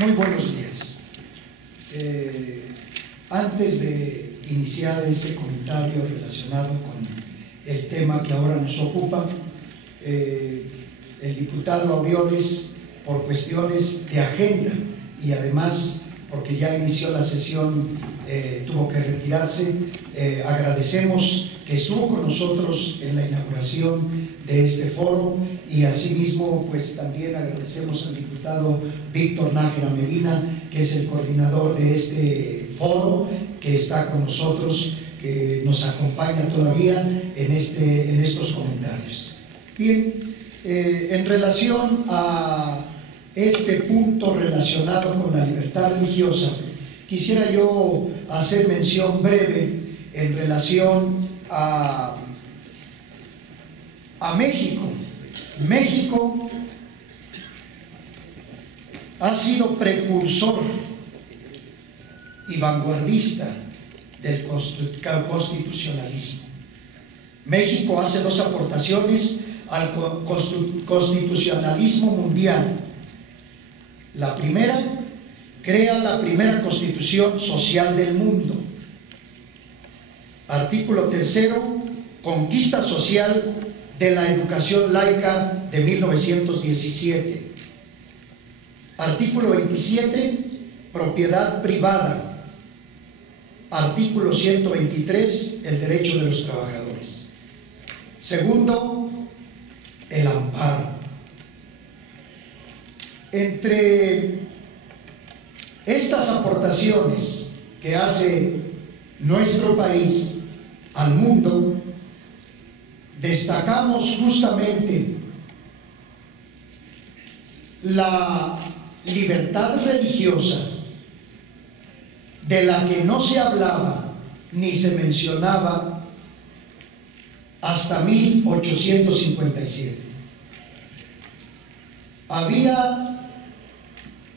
Muy buenos días. Antes de iniciar este comentario relacionado con el tema que ahora nos ocupa, el diputado Abrioles, por cuestiones de agenda y además porque ya inició la sesión, tuvo que retirarse. Agradecemos que estuvo con nosotros en la inauguración de este foro y asimismo pues también agradecemos al diputado Víctor Nájera Medina, que es el coordinador de este foro, que está con nosotros, que nos acompaña todavía en estos comentarios. Bien, en relación a este punto relacionado con la libertad religiosa, quisiera yo hacer mención breve en relación a México. México ha sido precursor y vanguardista del constitucionalismo. México hace dos aportaciones al constitucionalismo mundial. La primera, crea la primera constitución social del mundo. Artículo 3, conquista social de la educación laica de 1917. Artículo 27, propiedad privada. Artículo 123, el derecho de los trabajadores. Segundo, el amparo. Entre estas aportaciones que hace nuestro país al mundo, destacamos justamente la libertad religiosa, de la que no se hablaba ni se mencionaba hasta 1857. Había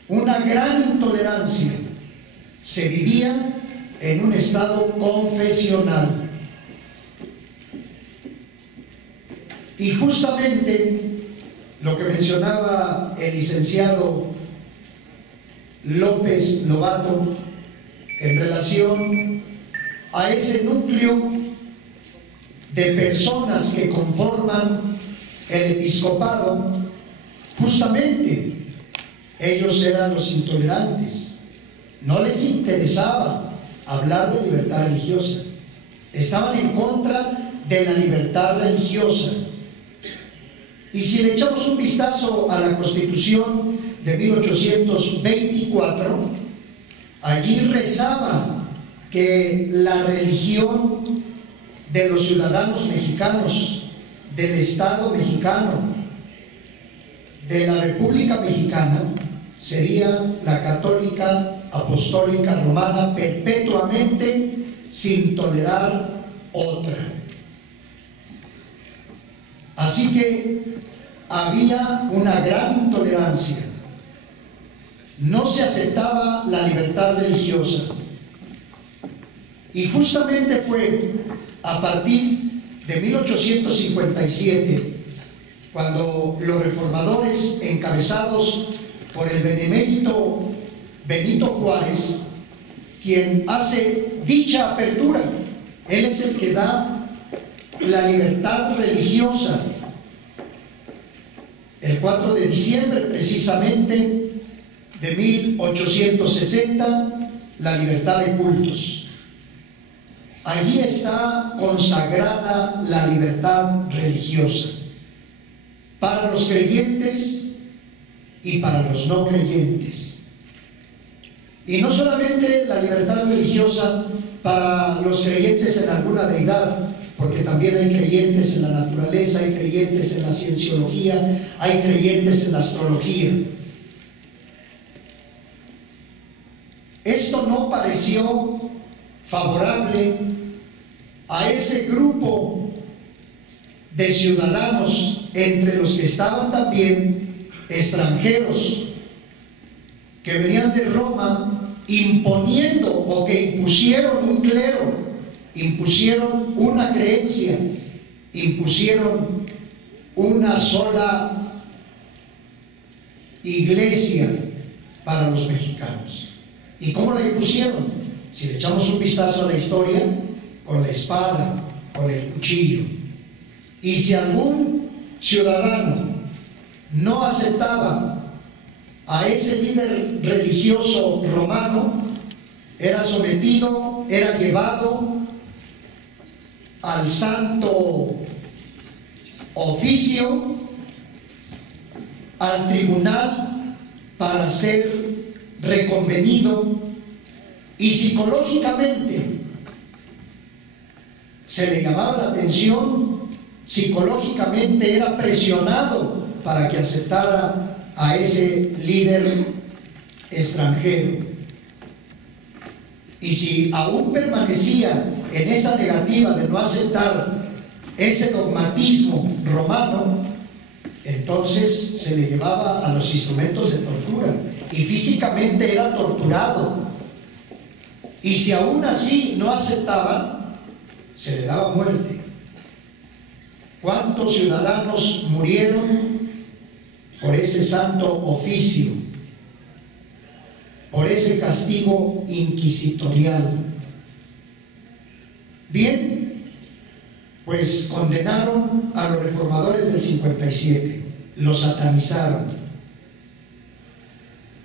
una gran intolerancia, se vivía en un estado confesional. Y justamente lo que mencionaba el licenciado López Lobato en relación a ese núcleo de personas que conforman el episcopado, justamente ellos eran los intolerantes. No les interesaba hablar de libertad religiosa, estaban en contra de la libertad religiosa. Y si le echamos un vistazo a la Constitución de 1824, allí rezaba que la religión de los ciudadanos mexicanos, del Estado mexicano, de la República Mexicana, sería la católica, apostólica, romana, perpetuamente, sin tolerar otra. Así que había una gran intolerancia. No se aceptaba la libertad religiosa. Y justamente fue a partir de 1857 cuando los reformadores, encabezados por el benemérito Benito Juárez, quien hace dicha apertura. Él es el que da la libertad religiosa. El 4 de diciembre precisamente de 1860, la libertad de cultos. Allí está consagrada la libertad religiosa para los creyentes y para los no creyentes. Y no solamente la libertad religiosa para los creyentes en alguna deidad, porque también hay creyentes en la naturaleza, hay creyentes en la cienciología, hay creyentes en la astrología. Esto no pareció favorable a ese grupo de ciudadanos, entre los que estaban también extranjeros que venían de Roma, imponiendo o que impusieron un clero, impusieron una creencia, impusieron una sola iglesia para los mexicanos. ¿Y cómo la impusieron? Si le echamos un vistazo a la historia, con la espada, con el cuchillo. Y si algún ciudadano no aceptaba a ese líder religioso romano, era sometido, era llevado al santo oficio, al tribunal, para ser reconvenido, y psicológicamente se le llamaba la atención, psicológicamente era presionado para que aceptara a ese líder extranjero. Y si aún permanecía en esa negativa de no aceptar ese dogmatismo romano, entonces se le llevaba a los instrumentos de tortura y físicamente era torturado. Y si aún así no aceptaba, se le daba muerte. ¿Cuántos ciudadanos murieron por ese santo oficio, por ese castigo inquisitorial? Bien, pues condenaron a los reformadores del 57, los satanizaron.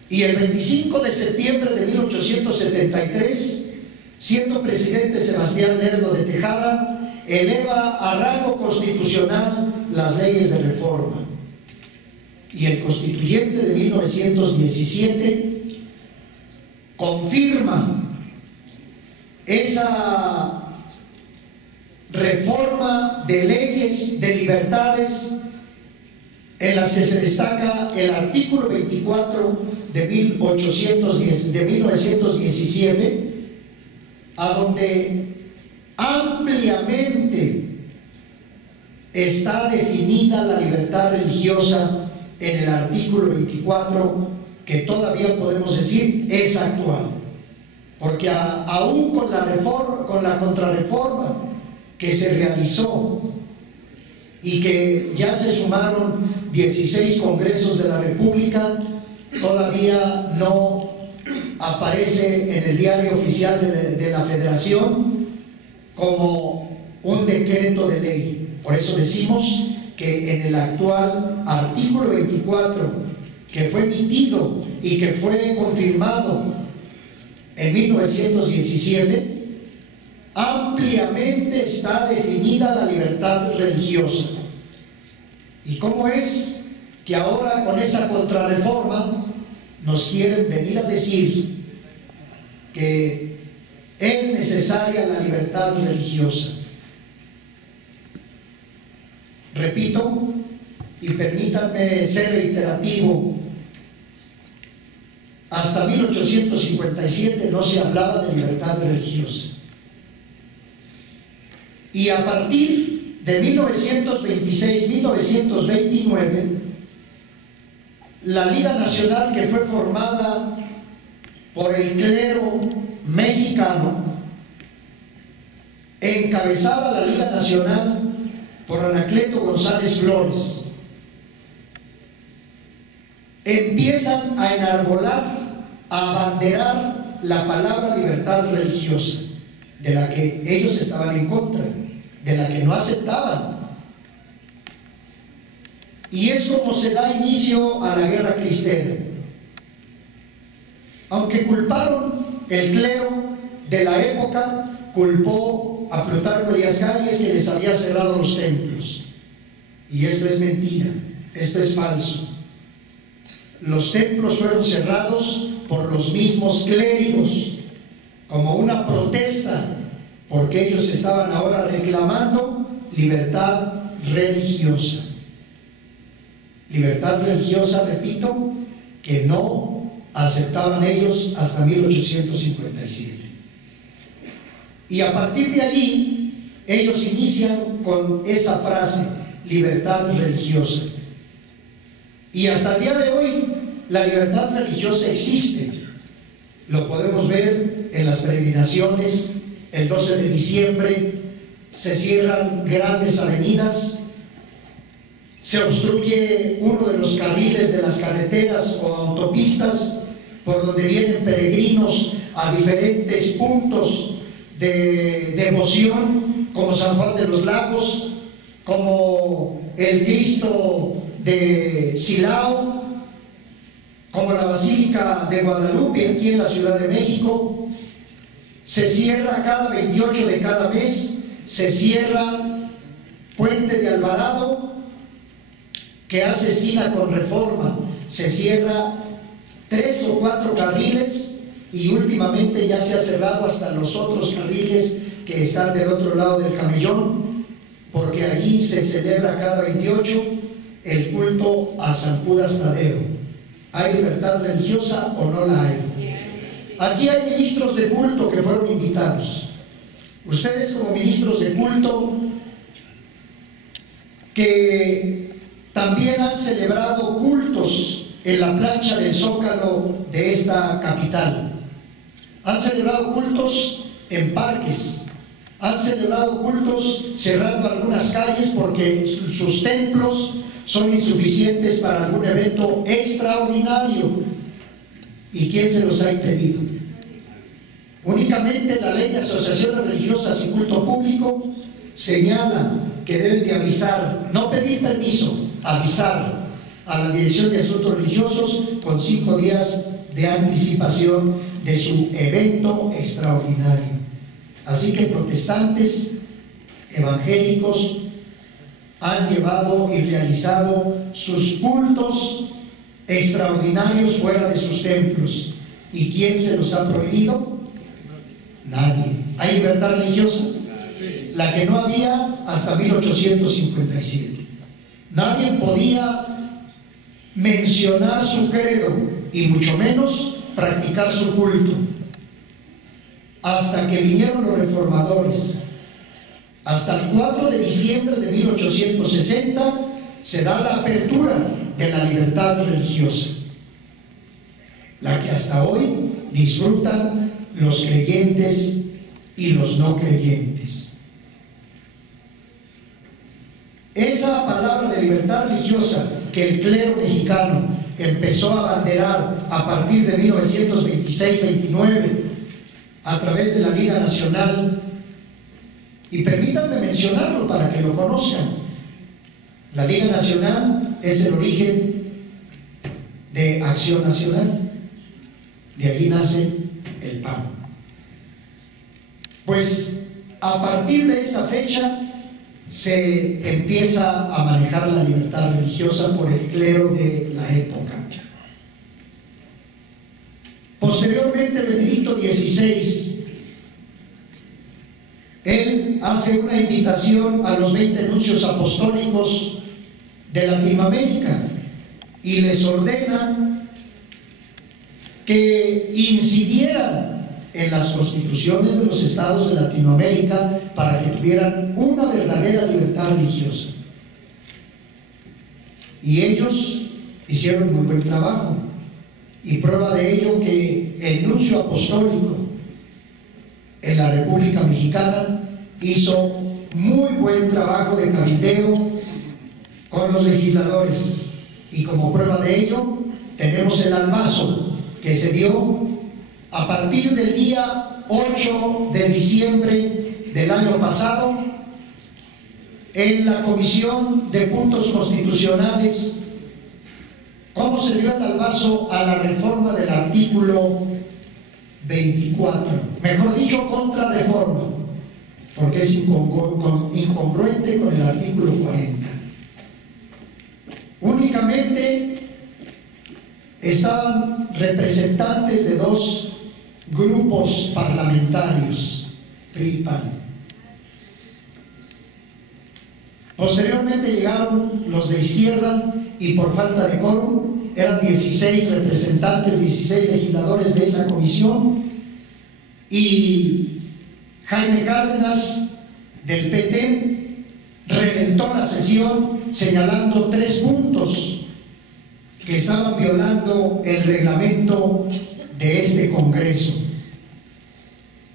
Y el 25 de septiembre de 1873, siendo presidente Sebastián Lerdo de Tejada, eleva a rango constitucional las leyes de reforma. Y el constituyente de 1917 confirma esa reforma de leyes, de libertades, en las que se destaca el artículo 24 de 1917, a donde ampliamente está definida la libertad religiosa en el artículo 24, que todavía podemos decir es actual, porque aún con la reforma, con la contrarreforma que se realizó y que ya se sumaron 16 congresos de la República, todavía no aparece en el diario oficial de la Federación como un decreto de ley. Por eso decimos que en el actual artículo 24, que fue emitido y que fue confirmado en 1917, ampliamente está definida la libertad religiosa. ¿Y cómo es que ahora con esa contrarreforma nos quieren venir a decir que es necesaria la libertad religiosa? Repito, y permítanme ser reiterativo, hasta 1857 no se hablaba de libertad religiosa. Y a partir de 1926-1929, la Liga Nacional, que fue formada por el clero mexicano, encabezada la Liga Nacional por Anacleto González Flores, empiezan a enarbolar, a abanderar la palabra libertad religiosa, de la que ellos estaban en contra, de la que no aceptaban. Y es como se da inicio a la guerra cristera. Aunque culparon, el clero de la época culpó a Plutarco Elías Calles, que les había cerrado los templos. Y esto es mentira, esto es falso. Los templos fueron cerrados por los mismos clérigos, como una protesta, porque ellos estaban ahora reclamando libertad religiosa. Libertad religiosa, repito, que no aceptaban ellos hasta 1857. Y a partir de allí, ellos inician con esa frase, libertad religiosa. Y hasta el día de hoy, la libertad religiosa existe. Lo podemos ver en las peregrinaciones. El 12 de diciembre se cierran grandes avenidas, se obstruye uno de los carriles de las carreteras o autopistas por donde vienen peregrinos a diferentes puntos de devoción, como San Juan de los Lagos, como el Cristo de Silao, como la Basílica de Guadalupe aquí en la Ciudad de México. Se cierra cada 28 de cada mes, se cierra Puente de Alvarado, que hace esquina con Reforma, se cierra 3 o 4 carriles, y últimamente ya se ha cerrado hasta los otros carriles que están del otro lado del Camellón, porque allí se celebra cada 28 el culto a San Judas Tadeo. ¿Hay libertad religiosa o no la hay? Aquí hay ministros de culto que fueron invitados. Ustedes, como ministros de culto, que también han celebrado cultos en la plancha del Zócalo de esta capital, han celebrado cultos en parques, han celebrado cultos cerrando algunas calles porque sus templos son insuficientes para algún evento extraordinario. ¿Y quién se los ha impedido? Únicamente la ley de asociaciones religiosas y culto público señala que deben de avisar, no pedir permiso, avisar a la Dirección de Asuntos Religiosos con 5 días de anticipación de su evento extraordinario. Así que protestantes, evangélicos, han llevado y realizado sus cultos extraordinarios fuera de sus templos. ¿Y quién se los ha prohibido? Nadie. ¿Hay libertad religiosa? La que no había hasta 1857. Nadie podía mencionar su credo y mucho menos practicar su culto, hasta que vinieron los reformadores. Hasta el 4 de diciembre de 1860 se da la apertura de la libertad religiosa, la que hasta hoy disfrutan los creyentes y los no creyentes. Esa palabra de libertad religiosa que el clero mexicano empezó a abanderar a partir de 1926-29 a través de la Liga Nacional, y permítanme mencionarlo para que lo conozcan. La Liga Nacional es el origen de Acción Nacional, de allí nace el PAN. Pues a partir de esa fecha se empieza a manejar la libertad religiosa por el clero de la época. Posteriormente, Benedicto XVI, él hace una invitación a los 20 nuncios apostólicos de Latinoamérica y les ordena que incidieran en las constituciones de los estados de Latinoamérica para que tuvieran una verdadera libertad religiosa. Y ellos hicieron muy buen trabajo, y prueba de ello que el nuncio apostólico en la República Mexicana hizo muy buen trabajo de cabildeo con los legisladores, y como prueba de ello tenemos el almazo que se dio a partir del día 8 de diciembre del año pasado en la Comisión de Puntos Constitucionales. ¿Cómo se dio el almazo a la reforma del artículo 24? Mejor dicho, contrarreforma, porque es incongruente con el artículo 40. Únicamente estaban representantes de 2 grupos parlamentarios, PRI y PAN. Posteriormente llegaron los de izquierda, y por falta de quórum eran 16 representantes, 16 legisladores de esa comisión, y Jaime Cárdenas del PT reventó la sesión señalando 3 puntos que estaban violando el reglamento de este Congreso.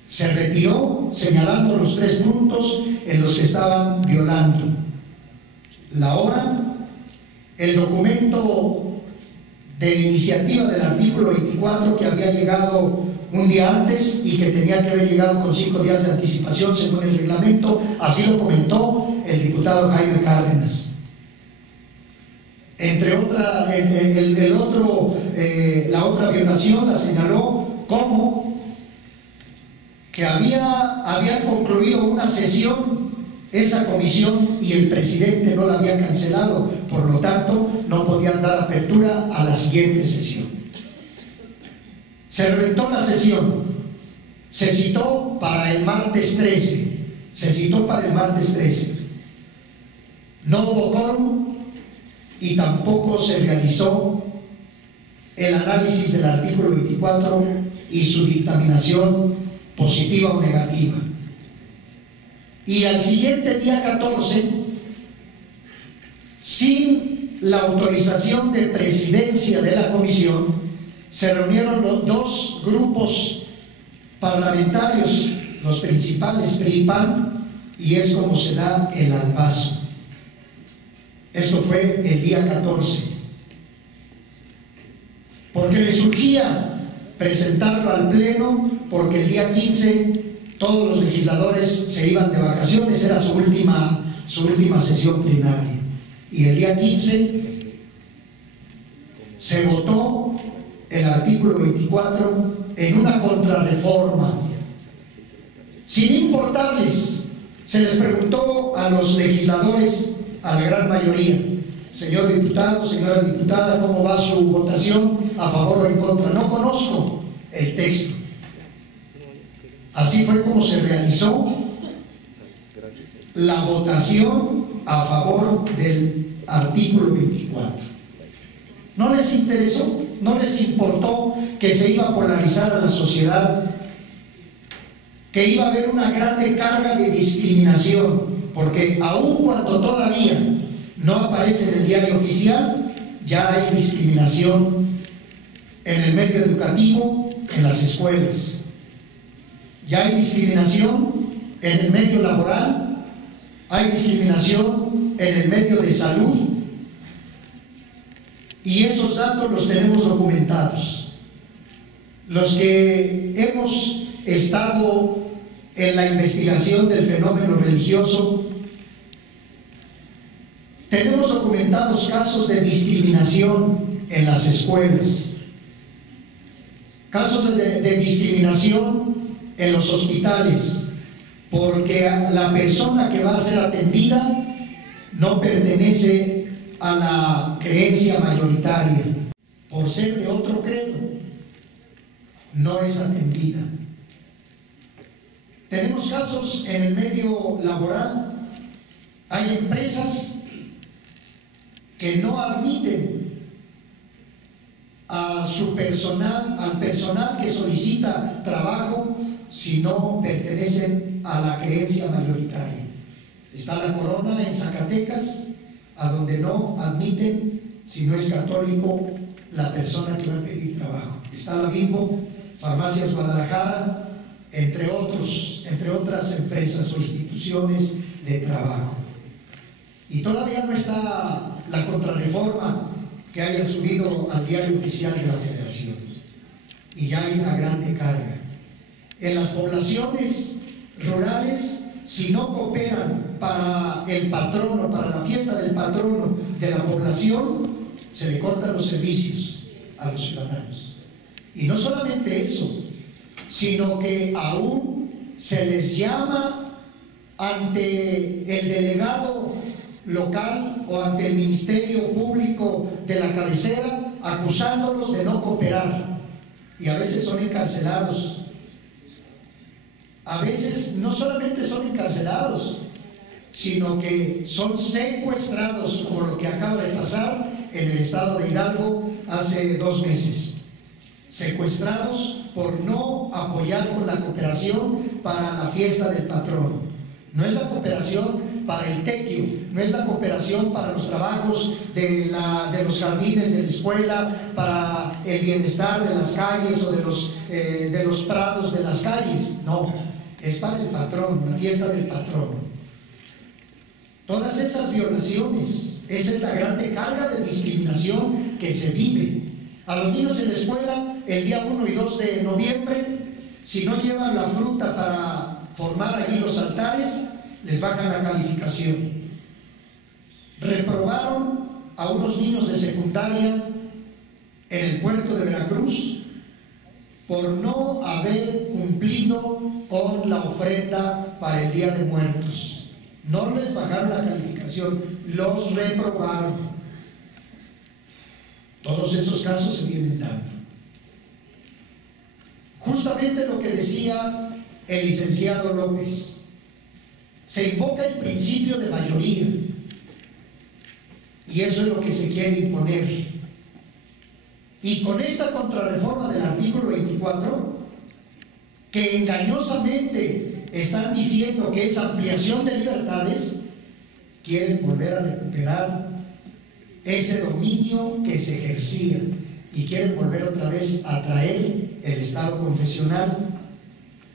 Se retiró señalando los 3 puntos en los que estaban violando: la hora, el documento de iniciativa del artículo 24 que había llegado un día antes y que tenía que haber llegado con 5 días de anticipación según el reglamento. Así lo comentó el diputado Jaime Cárdenas. Entre otra, la otra violación la señaló como que había concluido una sesión, esa comisión, y el presidente no la había cancelado, por lo tanto no podían dar apertura a la siguiente sesión. Se reventó la sesión, se citó para el martes 13, no hubo quórum y tampoco se realizó el análisis del artículo 24 y su dictaminación positiva o negativa. Y al siguiente día 14, sin la autorización de presidencia de la comisión, se reunieron los 2 grupos parlamentarios, los principales, PRI y PAN, y es como se da el albazo. Esto fue el día 14. Porque le surgía presentarlo al Pleno, porque el día 15 todos los legisladores se iban de vacaciones, era su última sesión plenaria. Y el día 15 se votó el artículo 24 en una contrarreforma, sin importarles. Se les preguntó a los legisladores, a la gran mayoría: señor diputado, señora diputada, ¿cómo va su votación? ¿A favor o en contra? No conozco el texto. Así fue como se realizó la votación a favor del artículo 24. No les interesó, no les importó que se iba a polarizar a la sociedad, que iba a haber una grande carga de discriminación, porque aun cuando todavía no aparece en el diario oficial, ya hay discriminación en el medio educativo, en las escuelas. Ya hay discriminación en el medio laboral, hay discriminación en el medio de salud, y esos datos los tenemos documentados. Los que hemos estado en la investigación del fenómeno religioso, tenemos documentados casos de discriminación en las escuelas, casos de discriminación en los hospitales, porque la persona que va a ser atendida no pertenece a la creencia mayoritaria. Por ser de otro credo, no es atendida. Tenemos casos en el medio laboral. Hay empresas que no admiten a su personal, al personal que solicita trabajo, si no pertenecen a la creencia mayoritaria. Está la Corona en Zacatecas, a donde no admiten, si no es católico, la persona que va a pedir trabajo. Está la Bimbo, Farmacias Guadalajara, entre otras empresas o instituciones de trabajo. Y todavía no está la contrarreforma que haya subido al diario oficial de la Federación. Y ya hay una grande carga. En las poblaciones rurales, si no cooperan para el patrono, para la fiesta del patrono de la población, se le cortan los servicios a los ciudadanos. Y no solamente eso, sino que aún se les llama ante el delegado local o ante el Ministerio Público de la cabecera, acusándolos de no cooperar, y a veces son encarcelados. A veces no solamente son encarcelados, sino que son secuestrados, como lo que acaba de pasar en el estado de Hidalgo hace 2 meses. Secuestrados por no apoyar con la cooperación para la fiesta del patrón. No es la cooperación para el tequio, no es la cooperación para los trabajos de los jardines de la escuela, para el bienestar de las calles o de los prados de las calles. No, es para el patrón, la fiesta del patrón. Todas esas violaciones, esa es la grande carga de discriminación que se vive. A los niños en la escuela, el día 1 y 2 de noviembre, si no llevan la fruta para formar allí los altares, les bajan la calificación. Reprobaron a unos niños de secundaria en el puerto de Veracruz por no haber cumplido con la ofrenda para el Día de Muertos. No les bajaron la calificación, los reprobaron. Todos esos casos se vienen dando. Justamente lo que decía el licenciado López, se invoca el principio de mayoría, y eso es lo que se quiere imponer. Y con esta contrarreforma del artículo 24, que engañosamente están diciendo que es ampliación de libertades, quieren volver a recuperar ese dominio que se ejercía y quieren volver otra vez a traer el Estado confesional,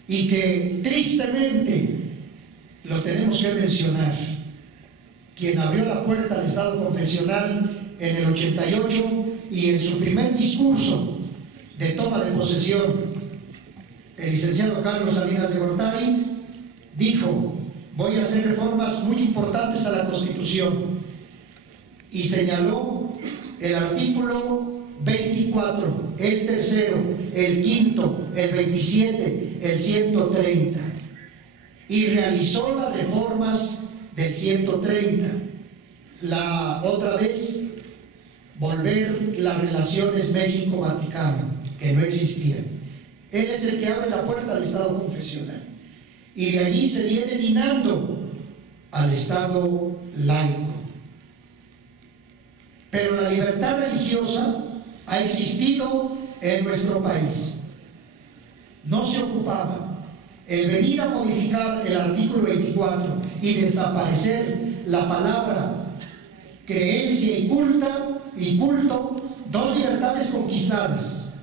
y que tristemente lo tenemos que mencionar. Quien abrió la puerta al Estado confesional en el 88 y en su primer discurso de toma de posesión, el licenciado Carlos Salinas de Gortari dijo: voy a hacer reformas muy importantes a la Constitución, y señaló el artículo 24, el tercero, el quinto, el 27, el 130, y realizó las reformas del 130. Otra vez, volver las relaciones México-Vaticano, que no existían. Él es el que abre la puerta al Estado confesional, y de allí se viene minando al Estado laico. Pero la libertad religiosa ha existido en nuestro país. No se ocupaba. El venir a modificar el artículo 24 y desaparecer la palabra creencia y culto, dos libertades conquistadas.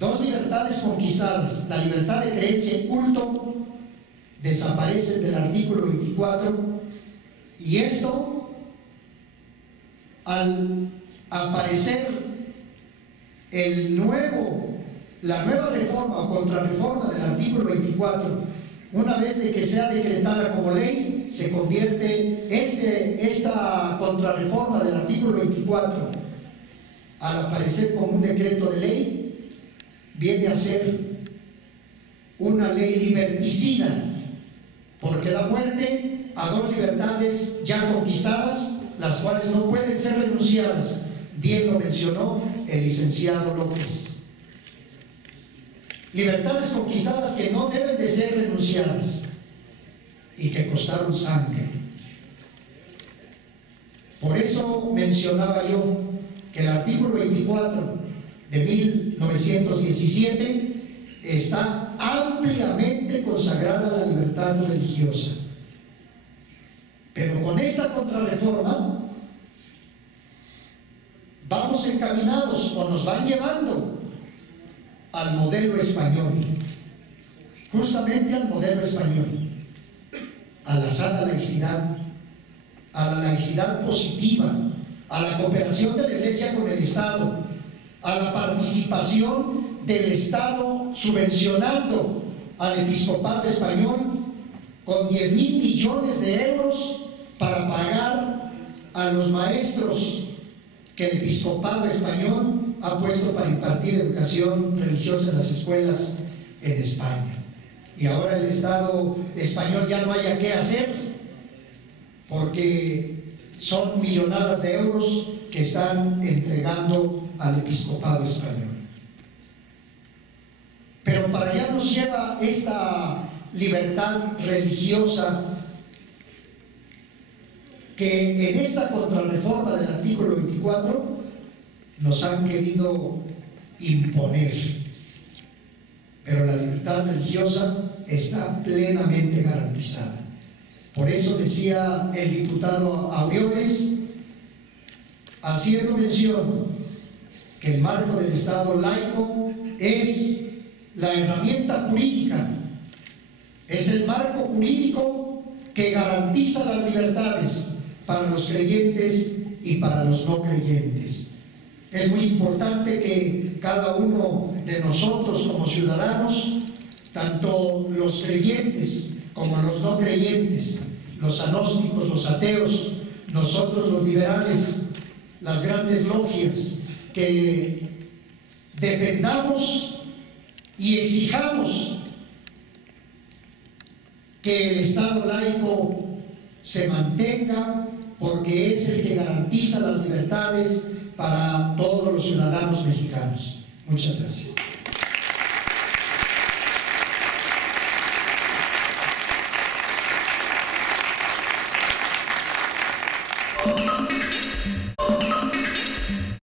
Dos libertades conquistadas. La libertad de creencia y culto desaparece del artículo 24, y esto, al aparecer la nueva reforma o contrarreforma del artículo 24, una vez de que sea decretada como ley, se convierte esta contrarreforma del artículo 24, al aparecer como un decreto de ley, viene a ser una ley liberticida, porque da muerte a dos libertades ya conquistadas, las cuales no pueden ser renunciadas. Bien lo mencionó el licenciado López. Libertades conquistadas que no deben de ser renunciadas y que costaron sangre. Por eso mencionaba yo que el artículo 24 de 1917 está ampliamente consagrada la libertad religiosa. Pero con esta contrarreforma vamos encaminados, o nos van llevando, al modelo español, justamente al modelo español, a la sana laicidad, a la laicidad positiva, a la cooperación de la Iglesia con el Estado, a la participación del Estado subvencionando al episcopado español con 10,000 millones de euros para pagar a los maestros que el episcopado español ha puesto para impartir educación religiosa en las escuelas en España. Y ahora el Estado español ya no haya qué hacer, porque son millonadas de euros que están entregando al episcopado español. Pero para allá nos lleva esta libertad religiosa, que en esta contrarreforma del artículo 24 nos han querido imponer. Pero la libertad religiosa está plenamente garantizada. Por eso decía el diputado Aureoles, haciendo mención que el marco del Estado laico es la herramienta jurídica, es el marco jurídico que garantiza las libertades para los creyentes y para los no creyentes. Es muy importante que cada uno de nosotros como ciudadanos, tanto los creyentes como los no creyentes, los agnósticos, los ateos, nosotros los liberales, las grandes logias, que defendamos y exijamos que el Estado laico se mantenga, porque es el que garantiza las libertades para todos los ciudadanos mexicanos. Muchas gracias.